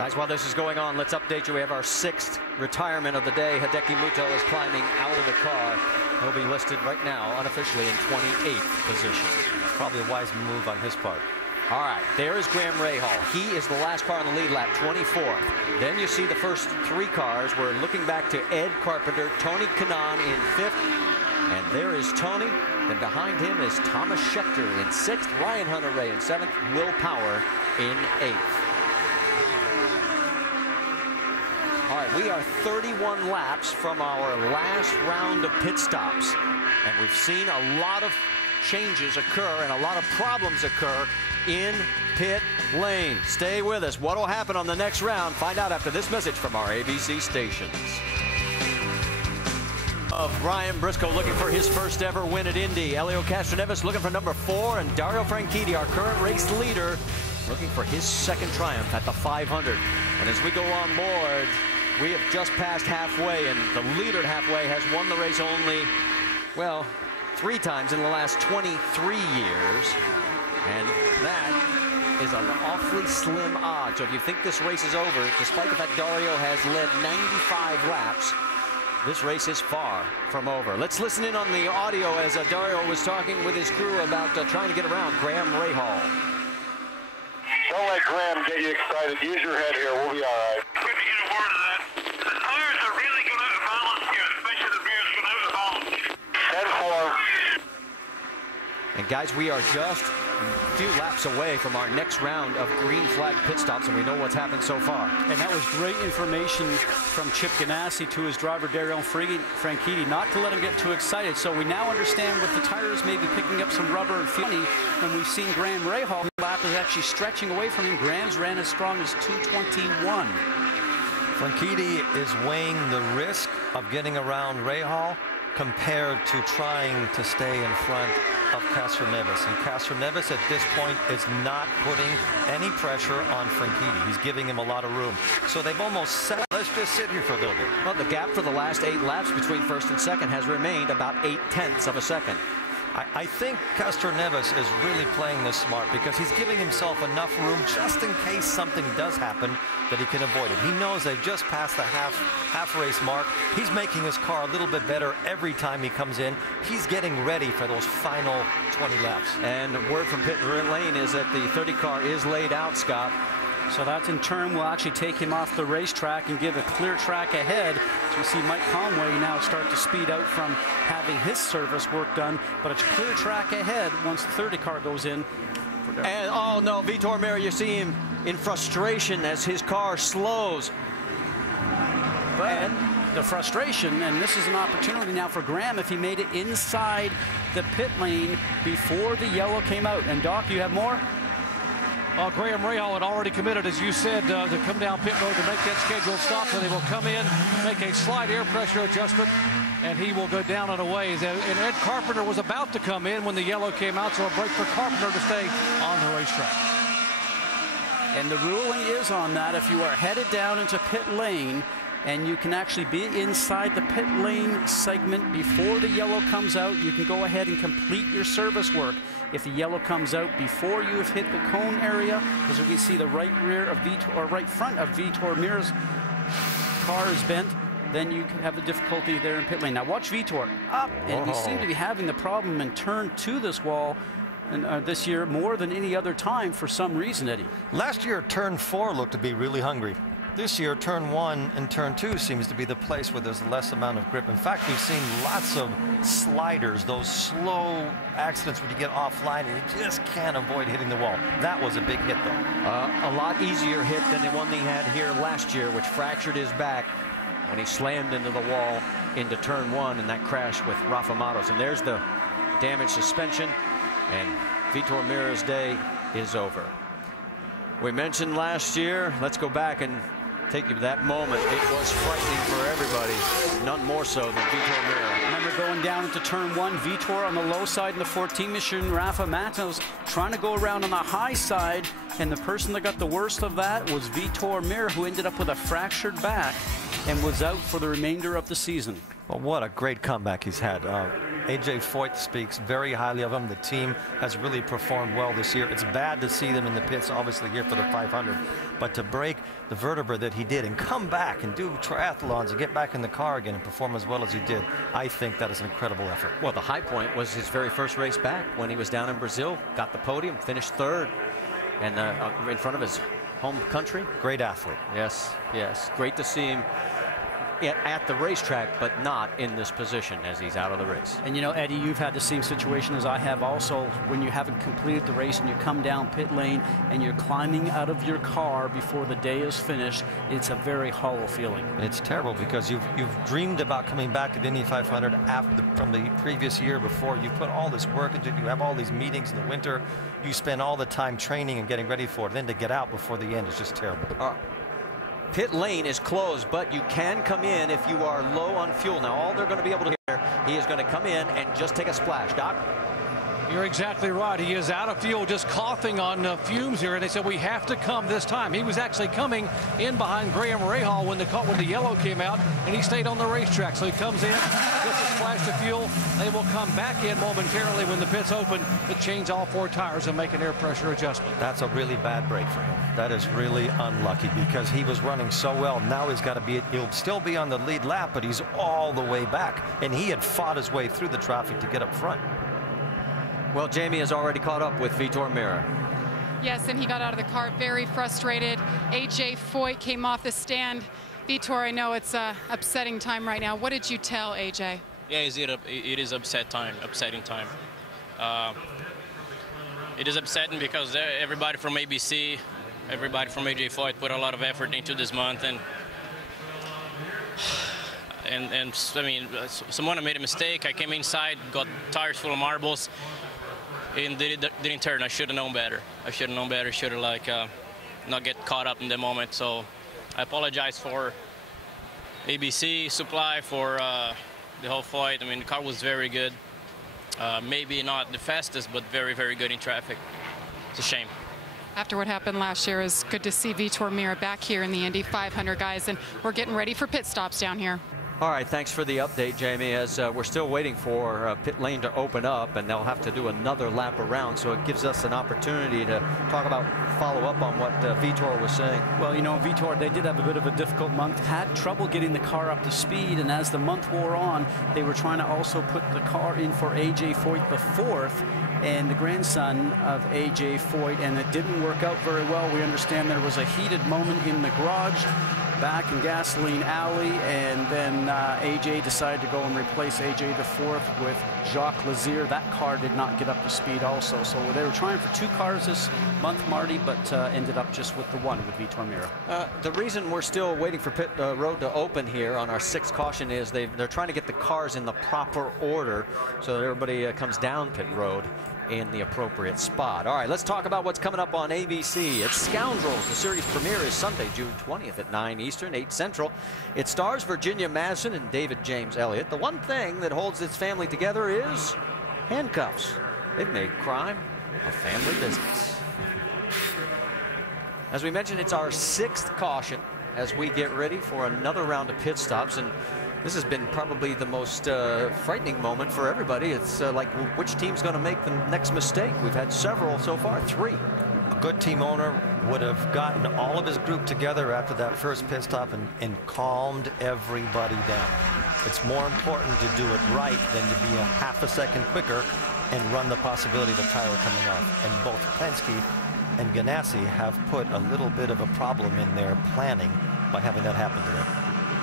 Guys, while this is going on, let's update you. We have our 6th retirement of the day. Hideki Muto is climbing out of the car. He'll be listed right now, unofficially, in 28th position. Probably a wise move on his part. All right, there is Graham Rahal. He is the last car on the lead lap, 24th. Then you see the first 3 cars. We're looking back to Ed Carpenter, Tony Kanaan in 5th. And there is Tony. Then behind him is Thomas Schechter in 6th, Ryan Hunter-Reay in 7th, Will Power in 8th. All right, we are 31 laps from our last round of pit stops. And we've seen a lot of changes occur and a lot of problems occur in pit lane. Stay with us. What will happen on the next round? Find out after this message from our ABC stations. Of Ryan Briscoe looking for his first ever win at Indy. Elio Castroneves looking for number 4, and Dario Franchitti, our current race leader, looking for his 2nd triumph at the 500. And as we go on board, we have just passed halfway, and the leader at halfway has won the race only, well, 3 times in the last 23 years. And that is an awfully slim odd. So if you think this race is over, despite the fact Dario has led 95 laps, this race is far from over. Let's listen in on the audio as Dario was talking with his crew about trying to get around Graham Rahal. Don't let Graham get you excited. Use your head here. We'll be all right. Couldn't get a word of that. The tires are really going out of balance here, especially the rear's going out of balance. 10-4. And guys, we are just a few laps away from our next round of green flag pit stops, and we know what's happened so far. And that was great information from Chip Ganassi to his driver Dario Franchitti, not to let him get too excited. So we now understand with the tires maybe picking up some rubber and funny, when we've seen Graham Rahal, the lap is actually stretching away from him. Graham's ran as strong as 2:21. Franchitti is weighing the risk of getting around Rahal compared to trying to stay in front of Castroneves. And Castroneves at this point is not putting any pressure on Franchitti. He's giving him a lot of room. So they've almost said, let's just sit here for a little bit. Well, the gap for the last 8 laps between 1st and 2nd has remained about 0.8 of a second. I think Castroneves is really playing this smart because he's giving himself enough room just in case something does happen that he can avoid it. He knows they've just passed the half race mark. He's making his car a little bit better every time he comes in. He's getting ready for those final 20 laps. And word from pit lane is that the 30 car is laid out, Scott. So that in turn will actually take him off the racetrack and give a clear track ahead. So we see Mike Conway now start to speed out from having his service work done, but it's clear track ahead once the 30 car goes in. And oh no, Vitor Meira, you see him in frustration as his car slows. But the frustration, and this is an opportunity now for Graham if he made it inside the pit lane before the yellow came out. And Doc, you have more? Graham Rahal had already committed, as you said, to come down pit road to make that scheduled stop. So they will come in, make a slight air pressure adjustment, and he will go down and away. And Ed Carpenter was about to come in when the yellow came out, so a break for Carpenter to stay on the racetrack. And the ruling is on that if you are headed down into pit lane and you can actually be inside the pit lane segment before the yellow comes out, you can go ahead and complete your service work. If the yellow comes out before you have hit the cone area, as we see the right rear of Vitor, or right front of Vitor Meira's car is bent, then you can have the difficulty there in pit lane. Now watch Vitor up, and we seem to be having the problem in turn 2 this wall and this year more than any other time for some reason, Eddie. Last year, turn 4 looked to be really hungry. This year, turn 1 and turn 2 seems to be the place where there's less amount of grip. In fact, we've seen lots of sliders, those slow accidents when you get offline and you just can't avoid hitting the wall. That was a big hit, though. A lot easier hit than the one he had here last year, which fractured his back when he slammed into the wall into turn 1 in that crash with Rafa Matos. And there's the damaged suspension, and Vitor Meira's day is over. We mentioned last year, let's go back and take you to that moment. It was frightening for everybody, none more so than Vitor Meira. Remember going down into turn 1, Vitor on the low side in the 14 mission, Rafa Matos trying to go around on the high side, and the person that got the worst of that was Vitor Meira, who ended up with a fractured back and was out for the remainder of the season. Well, what a great comeback he's had. AJ Foyt speaks very highly of him. The team has really performed well this year. It's bad to see them in the pits, obviously, here for the 500. But to break the vertebra that he did and come back and do triathlons and get back in the car again and perform as well as he did, I think that is an incredible effort. Well, the high point was his very first race back when he was down in Brazil, got the podium, finished third, and in front of his home country. Great athlete. Yes, yes. Great to see him at the racetrack, but not in this position as he's out of the race. And you know, Eddie, you've had the same situation as I have also. When you haven't completed the race and you come down pit lane and you're climbing out of your car before the day is finished, it's a very hollow feeling. It's terrible because you've dreamed about coming back to the Indy 500 from the previous year before. You put all this work into it. You have all these meetings in the winter. You spend all the time training and getting ready for it. Then to get out before the end is just terrible. Pit lane is closed, but you can come in if you are low on fuel. Now, all they're going to be able to hear, he is going to come in and just take a splash. Doc? You're exactly right. He is out of fuel, just coughing on fumes here. And they said, we have to come this time. He was actually coming in behind Graham Rahal when the yellow came out, and he stayed on the racetrack. So he comes in, gets a splash of fuel. They will come back in momentarily when the pits open to change all 4 tires and make an air pressure adjustment. That's a really bad break for him. That is really unlucky because he was running so well. Now he'll still be on the lead lap, but he's all the way back. And he had fought his way through the traffic to get up front. Well, Jamie has already caught up with Vitor Meira. Yes, and he got out of the car very frustrated. AJ Foyt came off the stand. Vitor, I know it's a upsetting time right now. What did you tell AJ? Yeah, it is upsetting time. It is upsetting because everybody from ABC, everybody from AJ Foyt put a lot of effort into this month, and I mean, someone made a mistake. I came inside, got tires full of marbles, and didn't turn. I should have known better. Should have not get caught up in the moment. So I apologize for ABC supply, for the whole Foyt. I mean, the car was very good. Maybe not the fastest, but very, very good in traffic. It's a shame. After what happened last year, it's good to see Vitor Meira back here in the Indy 500, guys, and we're getting ready for pit stops down here. All right, thanks for the update, Jamie, as we're still waiting for pit lane to open up, and they'll have to do another lap around, so it gives us an opportunity to talk about, follow up on what Vitor was saying. Well, you know, Vitor, they did have a bit of a difficult month, had trouble getting the car up to speed, and as the month wore on, they were trying to also put the car in for AJ Foyt the fourth, and the grandson of AJ Foyt, and it didn't work out very well. We understand there was a heated moment in the garage back in Gasoline Alley, and then AJ decided to go and replace AJ the fourth with Jacques Lazier. That car did not get up to speed also, so they were trying for 2 cars this month, Marty, but ended up just with the one with Vitor Meira. The reason we're still waiting for pit road to open here on our 6th caution is they're trying to get the cars in the proper order so that everybody comes down pit road in the appropriate spot. All right, let's talk about what's coming up on ABC. It's Scoundrels. The series premiere is Sunday, June 20th at 9 Eastern, 8 Central. It stars Virginia Madsen and David James Elliott. The one thing that holds its family together is handcuffs. They've made crime a family business. As we mentioned, it's our 6th caution as we get ready for another round of pit stops, and this has been probably the most frightening moment for everybody. It's like, which team's going to make the next mistake? We've had several so far, 3. A good team owner would have gotten all of his group together after that first pit stop and calmed everybody down. It's more important to do it right than to be a half a second quicker and run the possibility of a tire coming off. And both Penske and Ganassi have put a little bit of a problem in their planning by having that happen to them.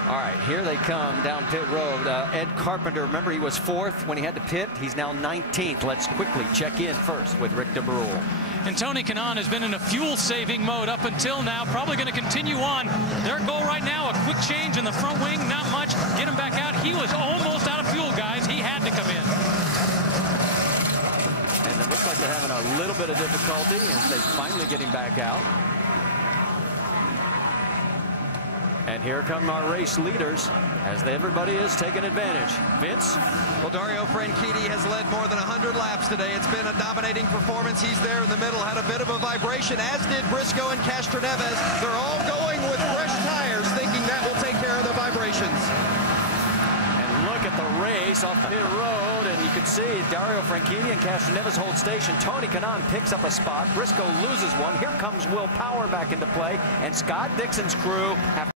All right, here they come down pit road. Ed Carpenter, remember he was 4th when he had to pit. He's now 19th. Let's quickly check in first with Rick DeBrule. And Tony Kanaan has been in a fuel-saving mode up until now. Probably going to continue on. Their goal right now, a quick change in the front wing, not much. Get him back out. He was almost out of fuel, guys. He had to come in. And it looks like they're having a little bit of difficulty as they finally get him back out. And here come our race leaders as everybody is taking advantage. Vince? Well, Dario Franchitti has led more than 100 laps today. It's been a dominating performance. He's there in the middle, had a bit of a vibration, as did Briscoe and Castroneves. They're all going with fresh tires, thinking that will take care of the vibrations. And look at the rage race off pit road, and you can see Dario Franchitti and Castroneves hold station. Tony Kanaan picks up a spot. Briscoe loses one. Here comes Will Power back into play, and Scott Dixon's crew have